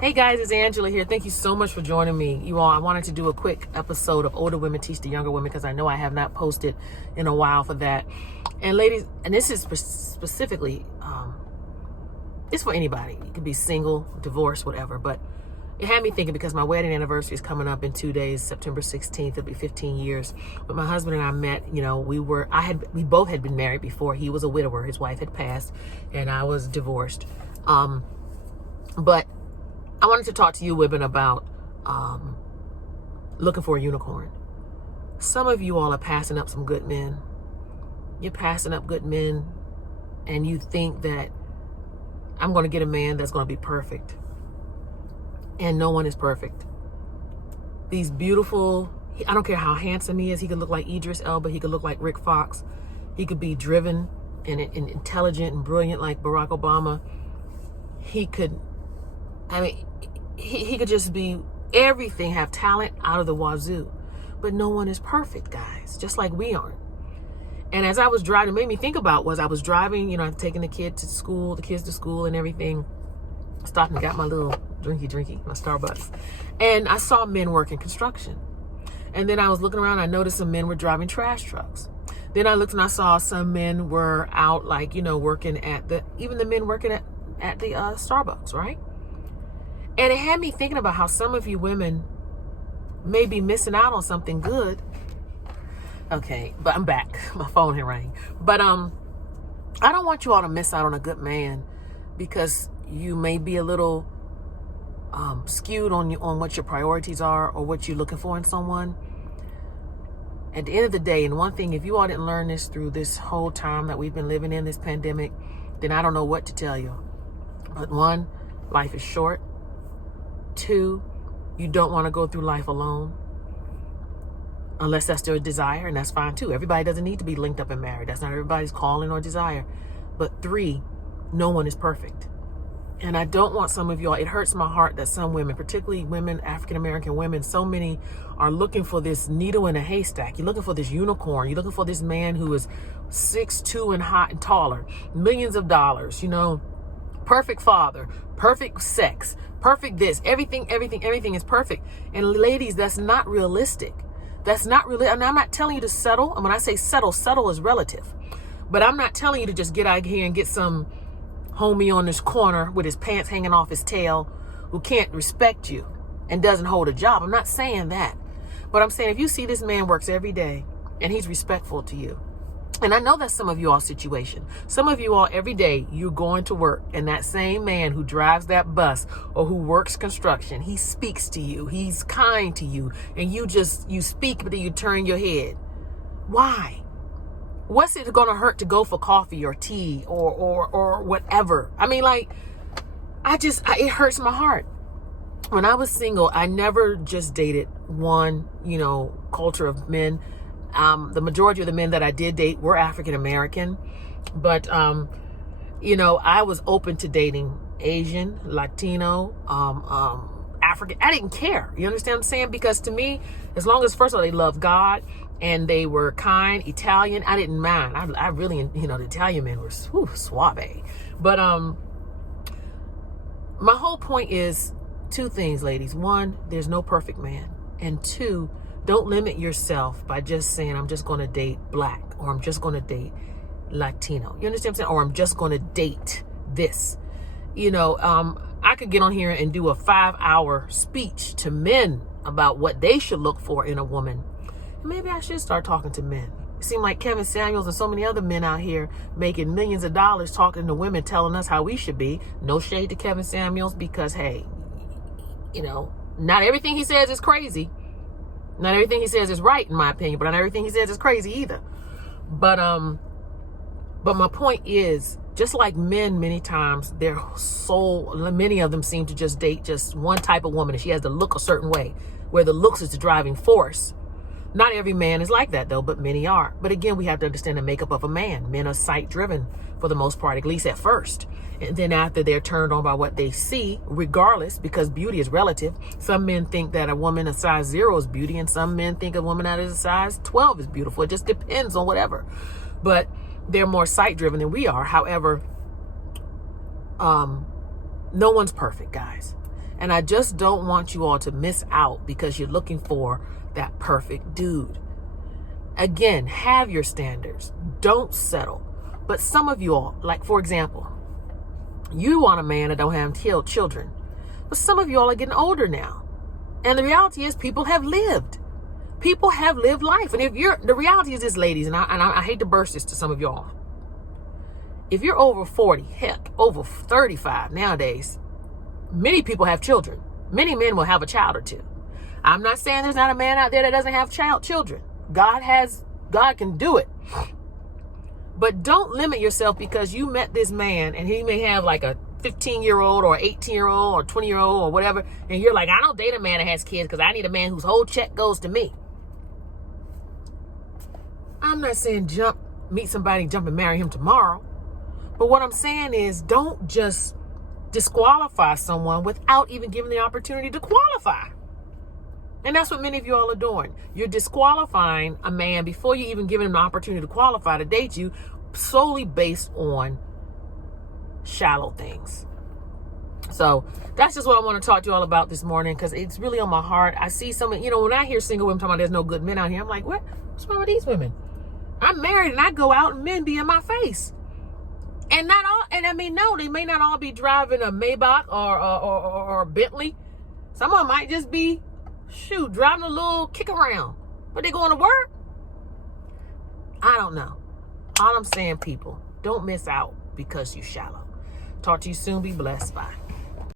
Hey guys, it's Angela here. Thank you so much for joining me. You all, I wanted to do a quick episode of Older Women Teach the Younger Women because I know I have not posted in a while for that. And ladies, and this is specifically, it's for anybody. You could be single, divorced, whatever. But it had me thinking because my wedding anniversary is coming up in 2 days, September 16th. It'll be 15 years. But my husband and I met, we both had been married before. He was a widower. His wife had passed and I was divorced. But I wanted to talk to you women about looking for a unicorn. Some of you all are passing up some good men. You're passing up good men and you think that I'm going to get a man that's going to be perfect. And no one is perfect. These beautiful, I don't care how handsome he is. He could look like Idris Elba. He could look like Rick Fox. He could be driven and intelligent and brilliant like Barack Obama. He could just be everything, have talent out of the wazoo. But no one is perfect, guys, just like we aren't. And as I was driving, it made me think about was I was driving, I'm taking the kids to school and everything. Stopped and got my little drinky, my Starbucks. And I saw men working construction. And then I was looking around, I noticed some men were driving trash trucks. Then I looked and I saw some men were out working even the men working at the Starbucks, right? And it had me thinking about how some of you women may be missing out on something good. Okay, but I'm back. My phone had rang. But I don't want you all to miss out on a good man because you may be a little skewed on what your priorities are or what you're looking for in someone. At the end of the day, and one thing, if you all didn't learn this through this whole time that we've been living in this pandemic, then I don't know what to tell you. But one, life is short. Two, you don't want to go through life alone. Unless that's their desire, and that's fine too. Everybody doesn't need to be linked up and married. That's not everybody's calling or desire. But three, no one is perfect. And I don't want some of y'all, it hurts my heart that some women, particularly women, African-American women, so many are looking for this needle in a haystack. You're looking for this unicorn. You're looking for this man who is 6'2" and hot and taller, millions of dollars, perfect father, perfect sex, perfect this, everything is perfect. And ladies, that's not realistic. That's not really, and I'm not telling you to settle. And when I say settle is relative. But I'm not telling you to just get out here and get some homie on this corner with his pants hanging off his tail who can't respect you and doesn't hold a job. I'm not saying that. But I'm saying if you see this man works every day and he's respectful to you, and I know that's some of you all situation. Some of you all every day you're going to work and that same man who drives that bus or who works construction, he speaks to you. He's kind to you and you speak, but then you turn your head. Why? What's it going to hurt to go for coffee or tea or whatever? It hurts my heart. When I was single, I never just dated one, culture of men. The majority of the men that I did date were African American, but I was open to dating Asian, Latino, African. I didn't care. You understand what I'm saying? Because to me, as long as first of all they loved God and they were kind, Italian, I didn't mind. I really, the Italian men were suave. But my whole point is two things, ladies. One, there's no perfect man, and two, don't limit yourself by just saying, I'm just going to date black or I'm just going to date Latino. You understand what I'm saying? Or I'm just going to date this. I could get on here and do a 5-hour speech to men about what they should look for in a woman. Maybe I should start talking to men. It seems like Kevin Samuels and so many other men out here making millions of dollars talking to women, telling us how we should be. No shade to Kevin Samuels because, hey, not everything he says is crazy. Not everything he says is right, in my opinion, but not everything he says is crazy either. But my point is, just like men, many times, many of them seem to just date just one type of woman, and she has to look a certain way, where the looks is the driving force. Not every man is like that, though, but many are. But again, we have to understand the makeup of a man. Men are sight-driven for the most part, at least at first. And then after they're turned on by what they see, regardless, because beauty is relative. Some men think that a woman a size 0 is beauty, and some men think a woman that is a size 12 is beautiful. It just depends on whatever. But they're more sight-driven than we are. However, no one's perfect, guys. And I just don't want you all to miss out because you're looking for that perfect dude. Again, have your standards. Don't settle. But some of you all, like for example, you want a man that don't have children. But some of you all are getting older now. And the reality is people have lived. People have lived life. And the reality is this, ladies, and I hate to burst this to some of y'all. If you're over 40, heck, over 35 nowadays, many people have children. Many men will have a child or two. I'm not saying there's not a man out there that doesn't have children. God can do it. But don't limit yourself because you met this man and he may have like a 15-year-old or 18-year-old or 20-year-old or whatever. And you're like, I don't date a man that has kids because I need a man whose whole check goes to me. I'm not saying meet somebody, jump and marry him tomorrow. But what I'm saying is don't just disqualify someone without even giving the opportunity to qualify. And that's what many of you all are doing. You're disqualifying a man before you even give him the opportunity to qualify to date you, solely based on shallow things. So that's just what I want to talk to you all about this morning, because it's really on my heart. I see some, when I hear single women talking about there's no good men out here, I'm like, what's wrong with these women? I'm married and I go out and men be in my face. And not all, and I mean, no, they may not all be driving a Maybach or a Bentley. Some of them might just be, driving a little kick around. But they going to work? I don't know. All I'm saying, people, don't miss out because you shallow. Talk to you soon. Be blessed. Bye.